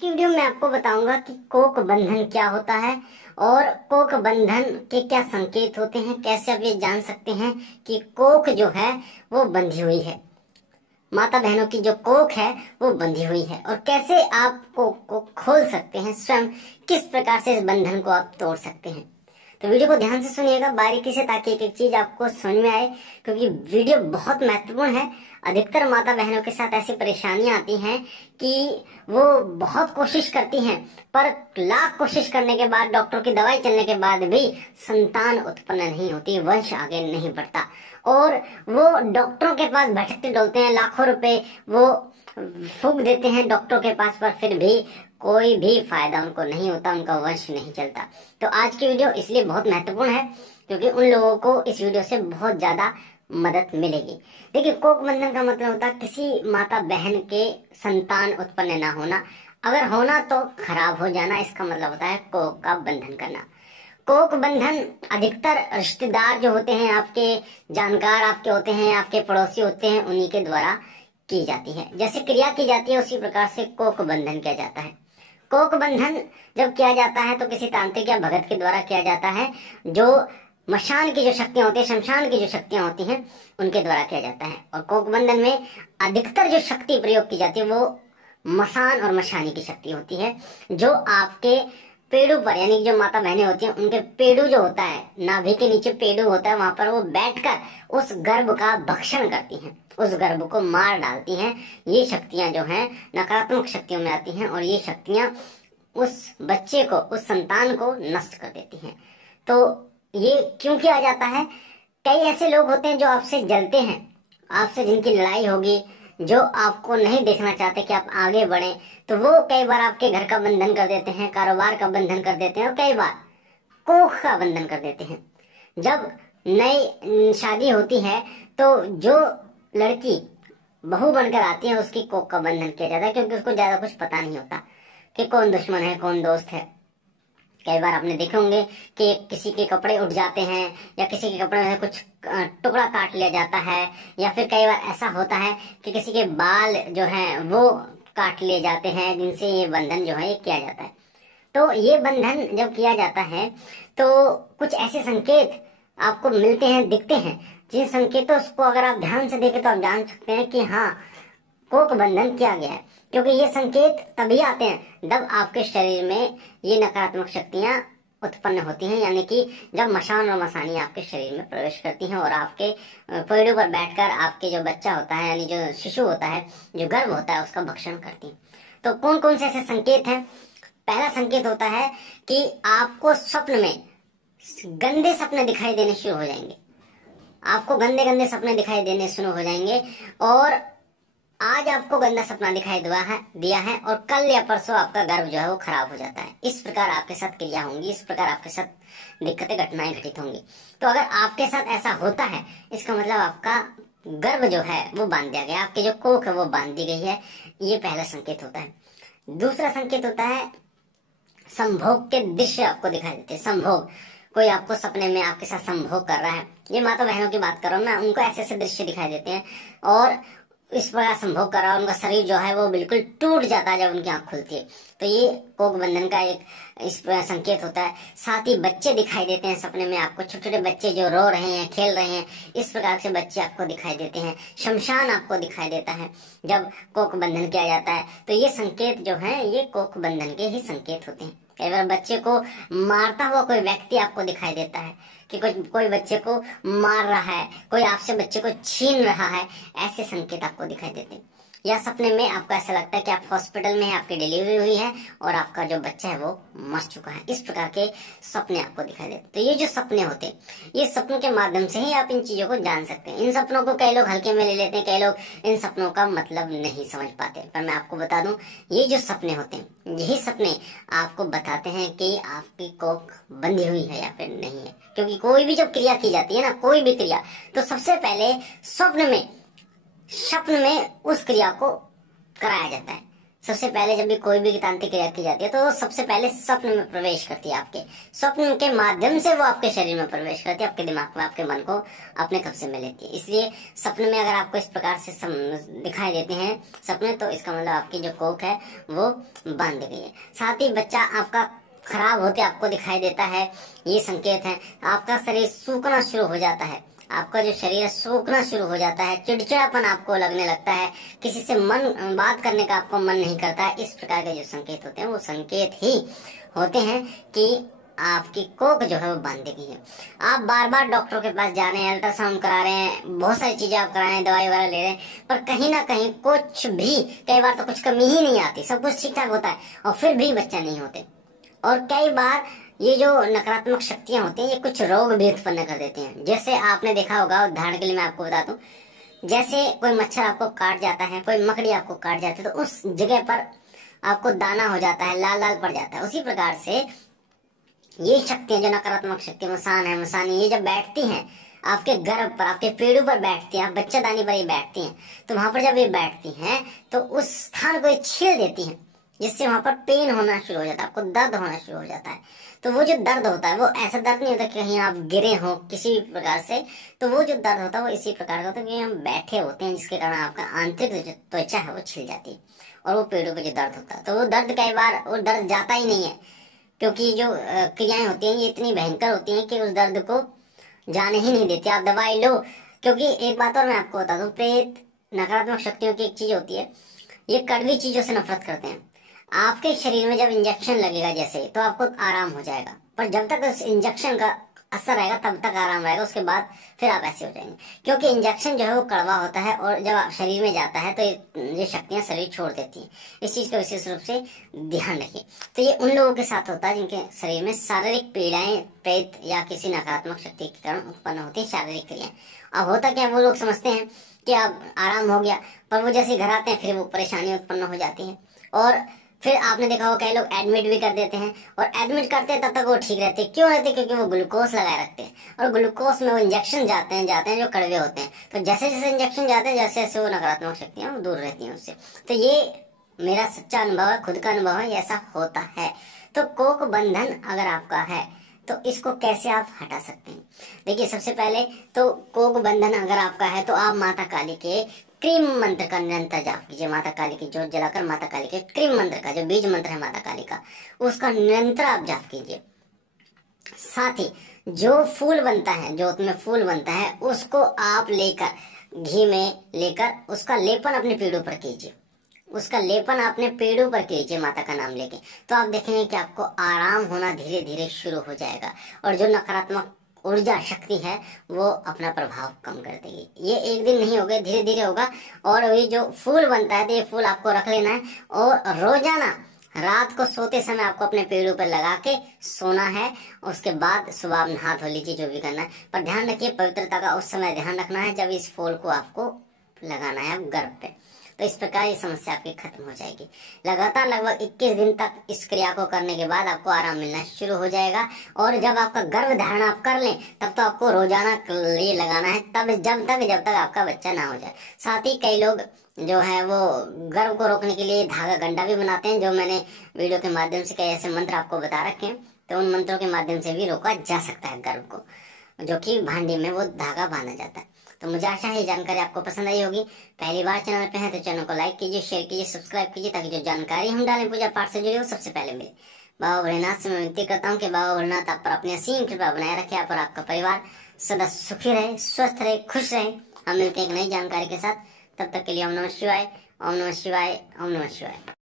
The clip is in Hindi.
की वीडियो में आपको बताऊंगा कि कोक बंधन क्या होता है और कोक बंधन के क्या संकेत होते हैं, कैसे आप ये जान सकते हैं कि कोक जो है वो बंधी हुई है, माता बहनों की जो कोक है वो बंधी हुई है, और कैसे आप कोक को खोल सकते हैं, स्वयं किस प्रकार से इस बंधन को आप तोड़ सकते हैं। तो वीडियो को ध्यान से सुनिएगा बारीकी से, ताकि एक एक चीज आपको समझ में आए, क्योंकि वीडियो बहुत महत्वपूर्ण है। अधिकतर माता बहनों के साथ ऐसी परेशानियां आती हैं कि वो बहुत कोशिश करती हैं, पर लाख कोशिश करने के बाद, डॉक्टर की दवाई चलने के बाद भी संतान उत्पन्न नहीं होती, वंश आगे नहीं बढ़ता, और वो डॉक्टरों के पास भटकते डोलते हैं, लाखों रुपए वो फूंक देते हैं डॉक्टरों के पास, पर फिर भी कोई भी फायदा उनको नहीं होता, उनका वंश नहीं चलता। तो आज की वीडियो इसलिए बहुत महत्वपूर्ण है क्योंकि उन लोगों को इस वीडियो से बहुत ज्यादा मदद मिलेगी। देखिए, कोक बंधन का मतलब होता है किसी माता बहन के संतान उत्पन्न ना होना, अगर होना तो खराब हो जाना, इसका मतलब होता है कोक का बंधन करना। कोक बंधन अधिकतर रिश्तेदार जो होते हैं, आपके जानकार आपके होते हैं, आपके पड़ोसी होते हैं, उन्हीं के द्वारा की जाती है। जैसे क्रिया की जाती है उसी प्रकार से कोक बंधन किया जाता है। कोक बंधन जब किया जाता है तो किसी तांत्रिक या भगत के द्वारा किया जाता है, जो मशान की जो शक्तियां होती है, शमशान की जो शक्तियां होती हैं, उनके द्वारा किया जाता है। और कोक बंधन में अधिकतर जो शक्ति प्रयोग की जाती है वो मसान और मशानी की शक्ति होती है, जो आपके पेड़ू पर, यानी जो माता बहनें होती हैं उनके पेड़ू जो होता है, नाभि के नीचे पेड़ू होता है, वहां पर वो बैठकर उस गर्भ का भक्षण करती हैं, उस गर्भ को मार डालती हैं। ये शक्तियां जो हैं नकारात्मक शक्तियों में आती हैं, और ये शक्तियां उस बच्चे को, उस संतान को नष्ट कर देती हैं। तो ये क्यों किया जाता है? कई ऐसे लोग होते हैं जो आपसे जलते हैं, आपसे जिनकी लड़ाई होगी, जो आपको नहीं देखना चाहते कि आप आगे बढ़ें, तो वो कई बार आपके घर का बंधन कर देते हैं, कारोबार का बंधन कर देते हैं, और कई बार कोख का बंधन कर देते हैं। जब नई शादी होती है तो जो लड़की बहू बनकर आती है उसकी कोख का बंधन किया जाता है, क्योंकि उसको ज्यादा कुछ पता नहीं होता कि कौन दुश्मन है कौन दोस्त है। कई बार आपने देखे होंगे कि किसी के कपड़े उठ जाते हैं, या किसी के कपड़े में कुछ टुकड़ा काट लिया जाता है, या फिर कई बार ऐसा होता है कि किसी के बाल जो हैं वो काट लिए जाते हैं, जिनसे ये बंधन जो है ये किया जाता है। तो ये बंधन जब किया जाता है तो कुछ ऐसे संकेत आपको मिलते हैं, दिखते हैं, जिन संकेतों को अगर आप ध्यान से देखें तो आप जान सकते हैं कि हाँ, कोक बंधन किया गया है। क्योंकि ये संकेत तभी आते हैं जब आपके शरीर में ये नकारात्मक शक्तियां उत्पन्न होती हैं, यानी कि जब मशान और मसानी आपके शरीर में प्रवेश करती हैं और आपके पेड़ों पर बैठकर आपके जो बच्चा होता है, यानी जो शिशु होता है, जो गर्भ होता है, उसका भक्षण करती हैं। तो कौन कौन से ऐसे संकेत हैं? पहला संकेत होता है कि आपको स्वप्न में गंदे सपने दिखाई देने शुरू हो जाएंगे, आपको गंदे गंदे सपने दिखाई देने शुरू हो जाएंगे, और आज आपको गंदा सपना दिखाई दिया है और कल या परसों आपका गर्भ जो है वो खराब हो जाता है। इस प्रकार आपके साथ क्रिया होंगी, इस प्रकार आपके साथ दिक्कतें, घटनाएं घटित होंगी। तो अगर आपके साथ ऐसा होता है, इसका मतलब आपका गर्भ जो है वो बांध दिया गया, आपकी जो कोख है वो बांध दी गई है। ये पहला संकेत होता है। दूसरा संकेत होता है संभोग के दृश्य आपको दिखाई देते हैं। संभोग, कोई आपको सपने में आपके साथ संभोग कर रहा है, ये माता बहनों की बात कर रहा हूँ मैं, उनको ऐसे ऐसे दृश्य दिखाई देते हैं, और इस प्रकार संभोग कर रहा है, उनका शरीर जो है वो बिल्कुल टूट जाता है जब उनकी आंख खुलती है। तो ये कोक बंधन का एक इस संकेत होता है। साथ ही बच्चे दिखाई देते हैं सपने में आपको, छोटे छोटे बच्चे जो रो रहे हैं, खेल रहे हैं, इस प्रकार से बच्चे आपको दिखाई देते हैं। शमशान आपको दिखाई देता है जब कोक बंधन किया जाता है। तो ये संकेत जो है ये कोक बंधन के ही संकेत होते हैं। कई बार बच्चे को मारता हुआ कोई व्यक्ति आपको दिखाई देता है कि कोई बच्चे को मार रहा है, कोई आपसे बच्चे को छीन रहा है, ऐसे संकेत आपको दिखाई देते हैं। या सपने में आपको ऐसा लगता है कि आप हॉस्पिटल में हैं, आपकी डिलीवरी हुई है और आपका जो बच्चा है वो मर चुका है। इस प्रकार के सपने आपको दिखाई देते हैं। तो ये जो सपने होते हैं, ये सपनों के माध्यम से ही आप इन चीजों को जान सकते हैं। इन सपनों को कई लोग हल्के में ले लेते हैं, कई लोग इन सपनों का मतलब नहीं समझ पाते, पर मैं आपको बता दूं, ये जो सपने होते हैं, यही सपने आपको बताते हैं कि आपकी कोख बंधी हुई है या फिर नहीं है। क्योंकि कोई भी जब क्रिया की जाती है ना, कोई भी क्रिया, तो सबसे पहले स्वप्न में उस क्रिया को कराया जाता है। सबसे पहले जब भी कोई भी तांत्रिक क्रिया की जाती है तो वो सबसे पहले स्वप्न में प्रवेश करती है। आपके स्वप्न के माध्यम से वो आपके शरीर में प्रवेश करती है, आपके दिमाग में, आपके मन को अपने कब्जे में लेती है। इसलिए सपने में अगर आपको इस प्रकार से दिखाई देते हैं सपने, तो इसका मतलब आपकी जो कोख है वो बांध गई है। साथ ही बच्चा आपका खराब होते आपको दिखाई देता है, ये संकेत है। आपका शरीर सूखना शुरू हो जाता है, आपका जो शरीर है सूखना शुरू हो जाता है, चिड़चिड़ापन आपको लगने लगता है, किसी से बात करने का आपको मन नहीं करता है। इस प्रकार के जो संकेत होते हैं वो संकेत ही होते हैं कि आपकी कोख जो है वो बांध गई है। आप बार बार डॉक्टरों के पास जा रहे हैं, अल्ट्रासाउंड करा रहे हैं, बहुत सारी चीजें आप करा रहे हैं, दवाई वगैरह ले रहे हैं, पर कहीं ना कहीं कुछ भी, कई बार तो कुछ कमी ही नहीं आती, सब कुछ ठीक ठाक होता है और फिर भी बच्चा नहीं होते। और कई बार ये जो नकारात्मक शक्तियां होती हैं ये कुछ रोग भी उत्पन्न कर देती हैं। जैसे आपने देखा होगा, उदाहरण के लिए मैं आपको बता दूं, जैसे कोई मच्छर आपको काट जाता है, कोई मकड़ी आपको काट जाती है, तो उस जगह पर आपको दाना हो जाता है, लाल लाल पड़ जाता है। उसी प्रकार से ये शक्तियां, जो नकारात्मक शक्ति, मसान है, मसानी, ये जब बैठती हैं आपके गर्भ पर, आपके पेड़ों पर बैठती हैं, आप बच्चादानी पर ही बैठती हैं, तो वहां पर जब ये बैठती हैं तो उस स्थान को छील देती हैं, जिससे वहां पर पेन होना शुरू हो जाता है, आपको दर्द होना शुरू हो जाता है। तो वो जो दर्द होता है वो ऐसा दर्द नहीं होता कि कहीं आप गिरे हो किसी भी प्रकार से, तो वो जो दर्द होता है वो इसी प्रकार का होता है कि हम बैठे होते हैं, जिसके कारण आपका आंतरिक जो त्वचा है वो छिल जाती है और वो पेड़ों पे जो दर्द होता है, तो वो दर्द कई बार वो दर्द जाता ही नहीं है, क्योंकि जो क्रियाएं होती हैं ये इतनी भयंकर होती हैं कि उस दर्द को जाने ही नहीं देती। आप दवाई लो, क्योंकि एक बात और मैं आपको बता दूं, प्रेत नकारात्मक शक्तियों की एक चीज होती है, ये कड़वी चीजों से नफरत करते हैं। आपके शरीर में जब इंजेक्शन लगेगा जैसे, तो आपको आराम हो जाएगा, पर जब तक उस इंजेक्शन का असर रहेगा तब तक आराम रहेगा, उसके बाद फिर आप ऐसे हो जाएंगे, क्योंकि इंजेक्शन जो है वो कड़वा होता है और जब आप शरीर में जाता है तो ये शक्तियां शरीर छोड़ देती हैं। इस चीज का विशेष रूप से ध्यान रखिए। तो ये उन लोगों के साथ होता है जिनके शरीर में शारीरिक पीड़ाएं प्रेत या किसी नकारात्मक शक्ति के कारण उत्पन्न होती है, शारीरिक क्रियाएं। अब होता क्या, वो लोग समझते हैं कि अब आराम हो गया, पर वो जैसे घर आते हैं फिर वो परेशानी उत्पन्न हो जाती है। और फिर आपने देखा होगा कई लोग एडमिट भी कर देते हैं, और एडमिट करते हैं तब तक वो ठीक रहते हैं। क्यों रहते हैं? क्योंकि वो ग्लूकोज लगाए रखते हैं, और ग्लूकोज में वो इंजेक्शन जाते हैं जो कड़वे होते हैं। तो जैसे जैसे इंजेक्शन जाते हैं जैसे जैसे वो नकारात्मक शक्तियां वो दूर रहती हैं उससे। तो ये मेरा सच्चा अनुभव है, खुद का अनुभव है, ऐसा होता है। तो कोक बंधन अगर आपका है तो इसको कैसे आप हटा सकते हैं? देखिए, सबसे पहले तो कोक बंधन अगर आपका है तो आप माता काली के क्रीम मंत्र का निरंतर जाप कीजिए। माता काली की जोत जलाकर माता काली के क्रीम मंत्र का, जो बीज मंत्र है माता काली का, उसका निरंतर आप जाप कीजिए। साथ ही जो फूल बनता है, जोत में फूल बनता है, उसको आप लेकर घी में लेकर उसका लेपन अपने पेड़ों पर कीजिए। उसका लेपन अपने पेड़ों पर कीजिए माता का नाम लेके, तो आप देखेंगे कि आपको आराम होना धीरे धीरे शुरू हो जाएगा, और जो नकारात्मक ऊर्जा शक्ति है वो अपना प्रभाव कम कर देगी। ये एक दिन नहीं होगा, धीरे धीरे होगा। और ये जो फूल बनता है तो ये फूल आपको रख लेना है, और रोजाना रात को सोते समय आपको अपने पेड़ों पर लगा के सोना है। उसके बाद सुबह आप नहा धो लीजिए, जो भी करना है, पर ध्यान रखिए पवित्रता का उस समय ध्यान रखना है जब इस फूल को आपको लगाना है गर्भ पे। तो इस प्रकार ये समस्या आपकी खत्म हो जाएगी। लगातार लगभग 21 दिन तक इस क्रिया को करने के बाद आपको आराम मिलना शुरू हो जाएगा। और जब आपका गर्भ धारण आप कर लें तब तो आपको रोजाना ये लगाना है, तब जब तक आपका बच्चा ना हो जाए। साथ ही कई लोग जो है वो गर्भ को रोकने के लिए धागा गंडा भी बनाते हैं, जो मैंने वीडियो के माध्यम से कई ऐसे मंत्र आपको बता रखे हैं। तो उन मंत्रों के माध्यम से भी रोका जा सकता है गर्भ को, जो कि भांडी में वो धागा बांधा जाता है। तो मुझे आशा है ये जानकारी आपको पसंद आई होगी। पहली बार चैनल पे हैं तो चैनल को लाइक कीजिए, शेयर कीजिए, सब्सक्राइब कीजिए, ताकि जो जानकारी हम डालें पूजा पाठ से जुड़ी हो सबसे पहले मिले। बाबा भोलेनाथ से मैं विनती करता हूँ कि बाबा भोलेनाथ आप पर अपनी असीम कृपा बनाए रखे, आप और आपका परिवार सदा सुखी रहे, स्वस्थ रहे, खुश रहे। हम मिलते हैं एक नई जानकारी के साथ, तब तक के लिए ओम नमः शिवाय, ओम नमः शिवाय, ओम नमः शिवाय।